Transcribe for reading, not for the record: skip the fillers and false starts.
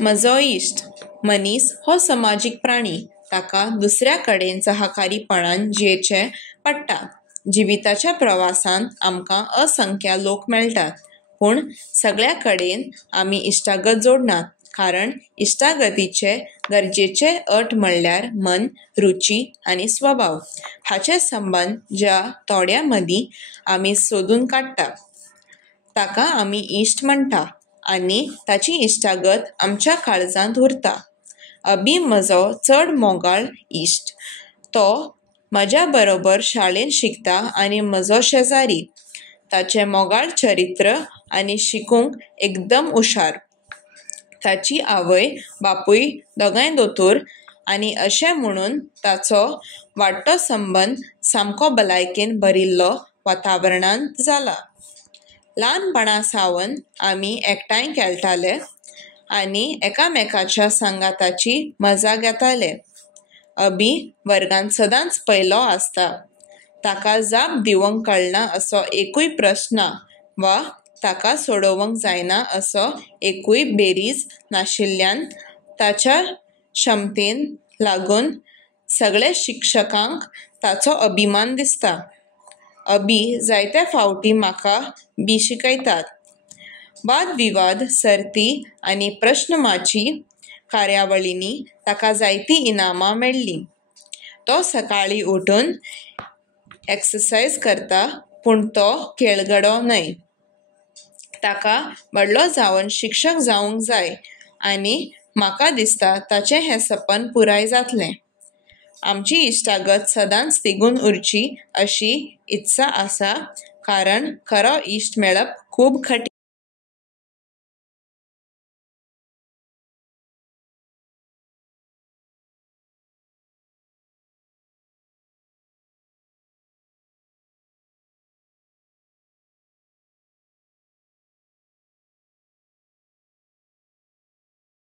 म्हजो इश्ट मनीस हो समाजीक प्राणी. ताका दुसऱ्या कडेन सहकारीपणान जियेचें पडटा. जिविताच्या प्रवासान आमकां असंख्य लोक मेळटात, पूण सगळ्या कडेन आमी इश्टागत जोडनात. कारण इश्टागतीचे गरजेचे अट म्हणल्यार मन, रुची आनी स्वभाव हाचे संबंध ज्या तोड्या मदीं आमी सोदून काडटा ताका आमी इश्ट म्हणटा आनी ताची इश्टागत आमच्या काळजांत उरता. अबी म्हजो चड मोगाळ इश्ट. तो म्हज्या बरोबर शाळेंत शिकता आनी म्हजो शेजारी. ताचें मोगाळ चरित्र आनी शिकूंक एकदम हुशार. ताची आवय बापूय दोगांय दोतोर आनी अशें म्हणून ताचो वाडटो संबंद सामको भलायकेन भरिल्लो वातावरणांत जाला. ल्हानपणा सावन आमी एकठांय खेळटाले आनी एकामेकाच्या सांगाताची मजा घेताले. अबी वर्गांत सदांच पयलो आसता. ताका जाप दिवंक कळना असो एकूय प्रस्न ना वा ताका सोडोवंक जायना असो एकूय बेरीज नाशिल्ल्यान ताच्या क्षमतेन लागून सगळे शिक्षकांक ताचो अभिमान दिसता. अबी जायते फावटी म्हाका बी शिकयतात. वादविवाद सर्ती आनी प्रस्नमाची कार्यावळींनी ताका जायतीं इनामां मेळ्ळीं. तो सकाळीं उठून एक्सरसायज करता, पूण तो खेळगडो न्हय. ताका व्हडलो जावन शिक्षक जावंक जाय आनी म्हाका दिसता ताचें हें सपन पुराय जातलें. आमची इश्टागत सदांच तिगून उरची अशी इत्सा आसा, कारण खरो इश्ट मेळप खूब कठीण.